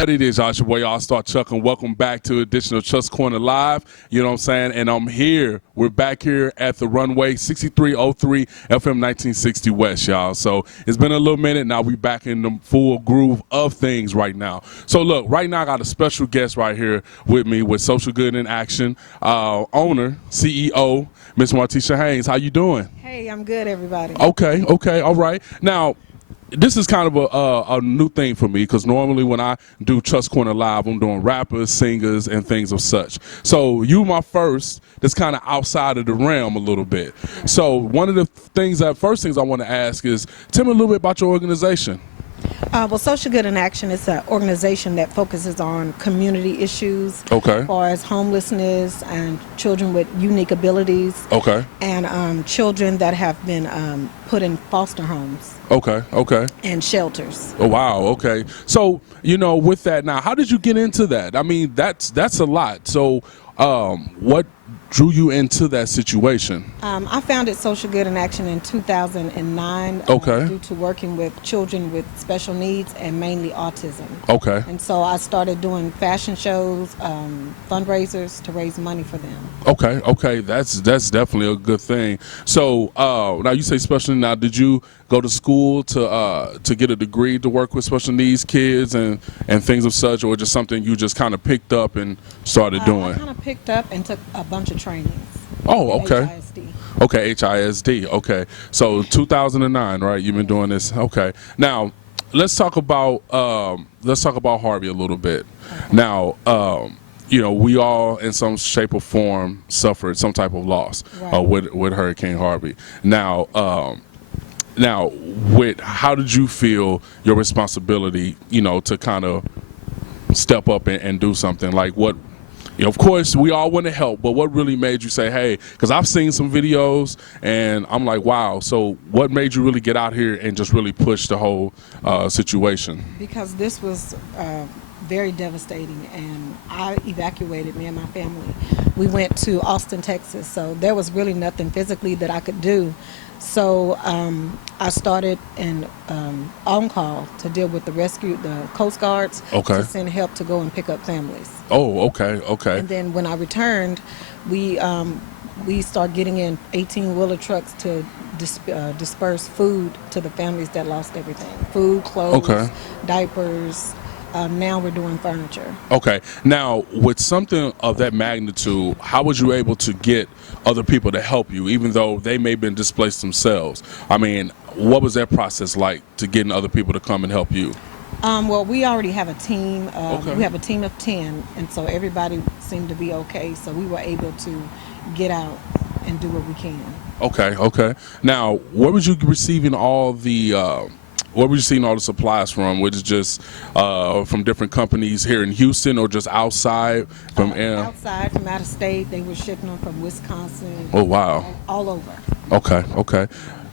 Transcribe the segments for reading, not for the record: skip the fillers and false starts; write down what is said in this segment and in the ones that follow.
What it is, y'all, it's your boy All-Star Chuck, and welcome back to edition of Chuck's Corner Live. You know what I'm saying? And I'm here. We're back here at the runway 6303 FM 1960 West, y'all. So it's been a little minute. Now we back in the full groove of things right now. So look, right now I got a special guest right here with me with Social Good in Action, owner, CEO, Miss Martisha Haynes. How you doing? Hey, I'm good, everybody. Okay, all right. Now, this is kind of a new thing for me because normally when I do Chuck's Corner Live, I'm doing rappers, singers, and things of such. So you my first that's kind of outside of the realm a little bit. So one of the first things I want to ask is, tell me a little bit about your organization. Well, Social Good in Action is an organization that focuses on community issues, Okay. as far as homelessness and children with unique abilities, Okay. and children that have been put in foster homes. Okay. And shelters. Oh, wow. Okay. So, you know, with that now, how did you get into that? I mean, that's a lot. So, what drew you into that situation? I founded Social Good in Action in 2009 Okay. due to working with children with special needs and mainly autism. Okay. And so I started doing fashion shows, fundraisers to raise money for them. Okay. That's definitely a good thing. So, now you say special. Now, did you go to school to get a degree to work with special needs kids and things of such, or just something you just kind of picked up and started doing? I kind of picked up and took a bunch of trainings. Oh, okay. HISD. Okay, HISD. Okay, so 2009, right? You've been doing this. Okay, now let's talk about Harvey a little bit. Okay. Now, you know, we all in some shape or form suffered some type of loss Right. with Hurricane Harvey. Now, how did you feel your responsibility, you know, to kind of step up and do something like what? You know, of course, we all want to help, but what really made you say, hey, because I've seen some videos and I'm like, wow. So what made you really get out here and just really push the whole situation? Because this was very devastating, and I evacuated, me and my family. We went to Austin, Texas, so there was really nothing physically that I could do. So I started an on-call to deal with the Coast Guards, Okay. to send help to go and pick up families. Oh, okay. And then when I returned, we started getting in 18-wheeler trucks to disperse food to the families that lost everything. Food, clothes, Okay. diapers. Now we're doing furniture. Okay. Now, with something of that magnitude, how was you able to get other people to help you, even though they may have been displaced themselves? I mean, what was that process like to getting other people to come and help you? Well, we already have a team. Okay. We have a team of 10, and so everybody seemed to be okay. So we were able to get out and do what we can. Okay. Now, where was you receiving all the supplies from? Which is just from different companies here in Houston, or just outside from outside, from out of state. They were shipping them from Wisconsin. Oh, wow. All over. Okay.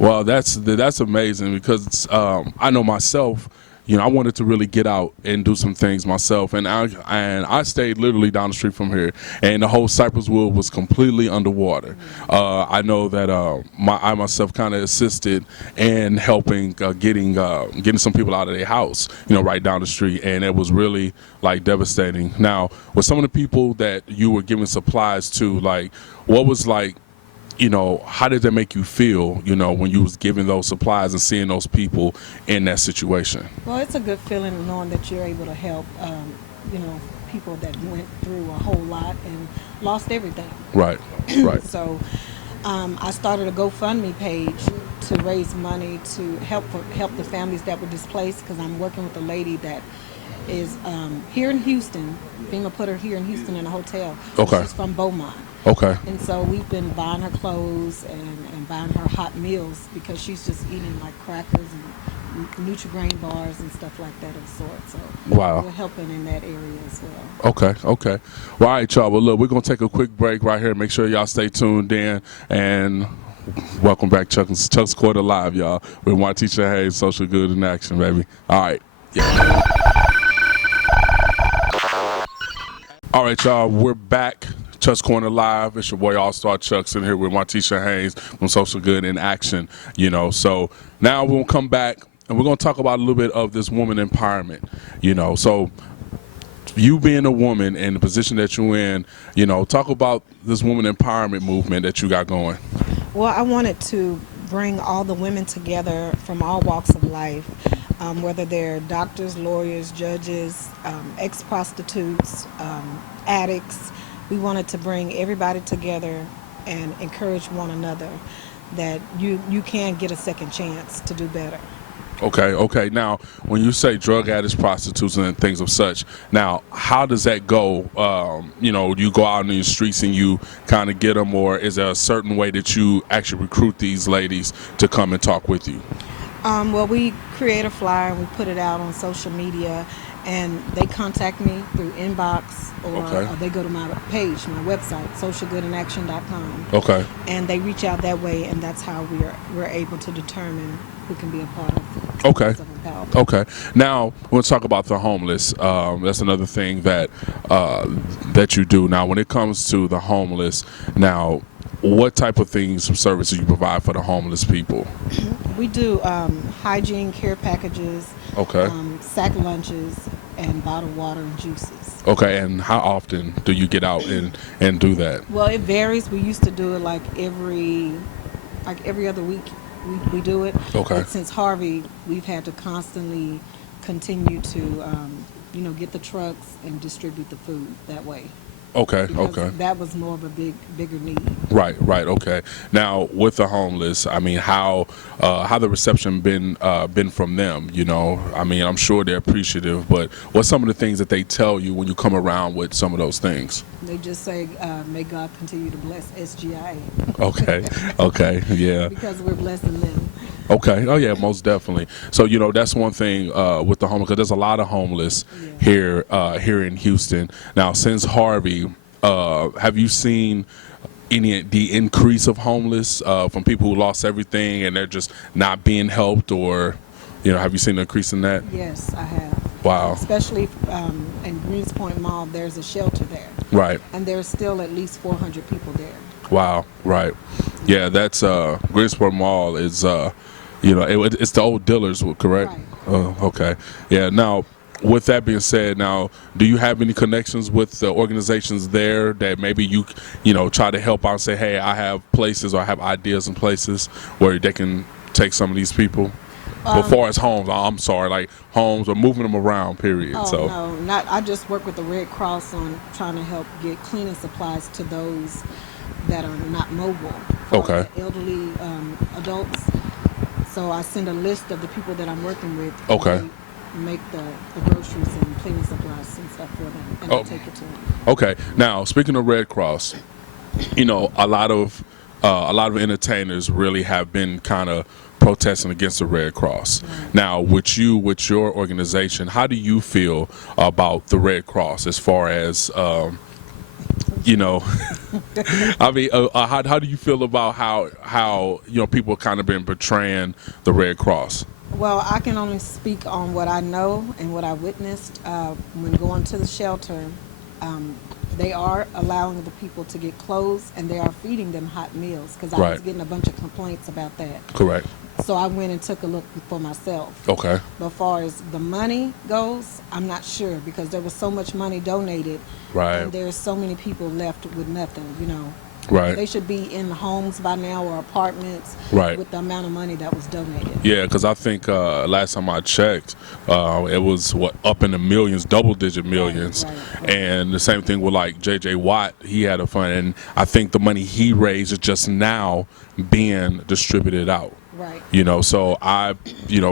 Well, that's amazing because I know myself. You know, I wanted to really get out and do some things myself, and I stayed literally down the street from here, and the whole Cypress Wood was completely underwater. I know that I myself kind of assisted in helping getting some people out of their house, you know, right down the street, and it was really like devastating. Now, with some of the people that you were giving supplies to, like, what was like, you know, how did that make you feel, you know, when you was giving those supplies and seeing those people in that situation? Well, it's a good feeling knowing that you're able to help, you know, people that went through a whole lot and lost everything. Right. So I started a GoFundMe page to raise money to help the families that were displaced, because I'm working with a lady that is here in Houston. FEMA put her here in Houston in a hotel. Okay. She's from Beaumont. Okay. And so we've been buying her clothes and buying her hot meals, because she's just eating like crackers and Nutri-Grain bars and stuff like that of the sort. So Wow. we're helping in that area as well. Okay. Well, all right, y'all. Well, look, we're going to take a quick break right here. Make sure y'all stay tuned in. And welcome back, Chuck's Corner Live, y'all, with Martisha Haynes, Social Good in Action, baby. All right. Yeah. All right, y'all. We're back. Chuck's Corner Live. It's your boy All-Star Chuck sitting here with Martisha Haynes from Social Good in Action. You know, so now we'll come back and we're going to talk about a little bit of this woman empowerment. You know, so you being a woman and the position that you're in, talk about this woman empowerment movement that you got going. Well, I wanted to bring all the women together from all walks of life, whether they're doctors, lawyers, judges, ex-prostitutes, addicts. We wanted to bring everybody together and encourage one another that you can get a second chance to do better. Okay. Now, when you say drug addicts, prostitutes, and things of such, now how does that go? You go out in the streets and you kind of get them, or is there a certain way that you actually recruit these ladies to come and talk with you? Well, we create a flyer and we put it out on social media, and they contact me through inbox or they go to my page, my website, socialgoodinaction.com. Okay. And they reach out that way, and that's how we're able to determine who can be a part of. Okay. Now, let's talk about the homeless. That's another thing that you do. Now, when it comes to the homeless, now, what type of things or services you provide for the homeless people? We do hygiene care packages, sack lunches, and bottled water and juices. Okay, and how often do you get out and do that? Well, it varies. We used to do it like every other week. We do it. Okay. But since Harvey, we've had to constantly continue to, get the trucks and distribute the food that way. Okay. That was more of a bigger need. Right. Okay. Now, with the homeless, I mean, how the reception been from them? I mean, I'm sure they're appreciative, but what's some of the things that they tell you when you come around with some of those things? They just say, "May God continue to bless SGIA." Okay. Yeah. Because we're blessing them. Okay. Oh yeah, most definitely. So that's one thing with the homeless, because there's a lot of homeless here in Houston. Now, since Harvey, have you seen the increase of homeless from people who lost everything and they're just not being helped, or have you seen an increase in that? Yes, I have. Wow. Especially in Greenspoint Mall, there's a shelter there. Right. And there's still at least 400 people there. Wow. Right. Yeah, that's Greenspoint Mall is it's the old dealers, correct? Right. Okay. Yeah. Now, with that being said, now, do you have any connections with the organizations there that maybe you try to help out and say, hey, I have places or I have ideas and places where they can take some of these people? As far as homes, I'm sorry, like homes or moving them around, period. No, not. I just work with the Red Cross on trying to help get cleaning supplies to those that are not mobile. Okay. Elderly adults. So I send a list of the people that I'm working with. Okay. Make the groceries and cleaning supplies and stuff for them, and I take it to them. Okay. Now, speaking of Red Cross, a lot of entertainers really have been kind of protesting against the Red Cross. Right. Now, with your organization, how do you feel about the Red Cross as far as I mean, how do you feel about how people kind of been portraying the Red Cross? Well, I can only speak on what I know and what I witnessed when going to the shelter. They are allowing the people to get clothes, and they are feeding them hot meals, because I was getting a bunch of complaints about that. Correct. So I went and took a look for myself. Okay. But as far as the money goes, I'm not sure, because there was so much money donated. Right. And there's so many people left with nothing, Right. They should be in homes by now or apartments. Right. With the amount of money that was donated. Yeah, because I think last time I checked, it was up in the millions, double-digit millions. Right. And the same thing with like J.J. Watt. He had a fund, and I think the money he raised is just now being distributed out. Right. So I,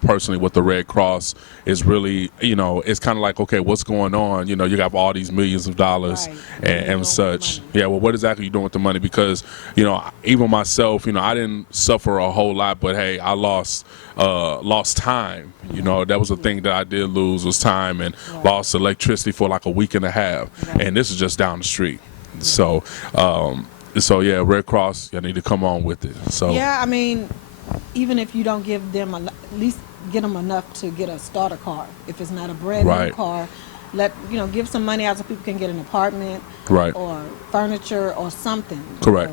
personally with the Red Cross is really, it's kind of like, okay, what's going on? You got all these millions of dollars and such. Yeah, well, what exactly are you doing with the money? Because, even myself, I didn't suffer a whole lot, but hey, I lost time. That was a thing that I did lose, was time, and lost electricity for like a week and a half. And this is just down the street. So yeah, Red Cross, you need to come on with it. So yeah, I mean, even if you don't give them at least get them enough to get a starter car. If it's not a brand new car, give some money out so people can get an apartment, or furniture or something. Correct.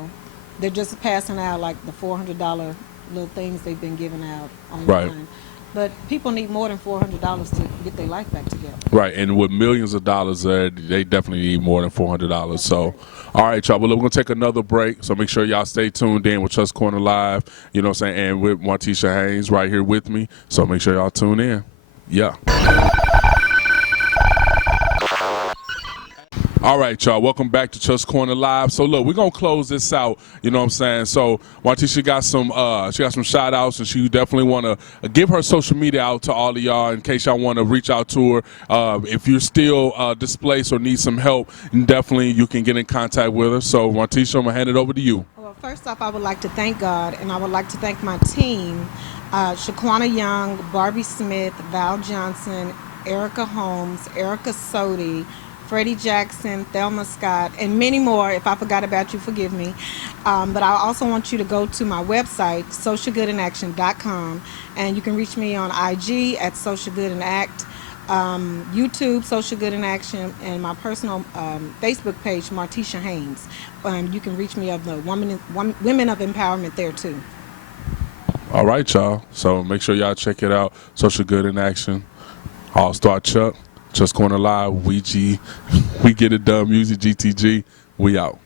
They're just passing out like the $400 little things they've been giving out online. But people need more than $400 to get their life back together. Right, and with millions of dollars, they definitely need more than $400. So, all right, y'all. Well, we're gonna take another break. So make sure y'all stay tuned in with Trust Corner Live. You know what I'm saying, and with Martisha Haynes right here with me. So make sure y'all tune in. Yeah. All right, y'all. Welcome back to Trust Corner Live. So look, we're gonna close this out. You know what I'm saying? So Martisha got some shout outs, and she definitely wanna give her social media out to all of y'all in case y'all wanna reach out to her. If you're still displaced or need some help, definitely you can get in contact with her. So Martisha, I'm gonna hand it over to you. Well, first off, I would like to thank God, and I would like to thank my team, Shaquana Young, Barbie Smith, Val Johnson, Erica Holmes, Erica Sodi, Freddie Jackson, Thelma Scott, and many more. If I forgot about you, forgive me. But I also want you to go to my website, socialgoodinaction.com, and you can reach me on IG at socialgoodinact, YouTube, Social Good in Action, and my personal Facebook page, Martisha Haynes. You can reach me of the Women of Empowerment there too. All right, y'all. So make sure y'all check it out. Social Good in Action. All Star Chuck. Just Corner Live. We get it done. Music GTG. We out.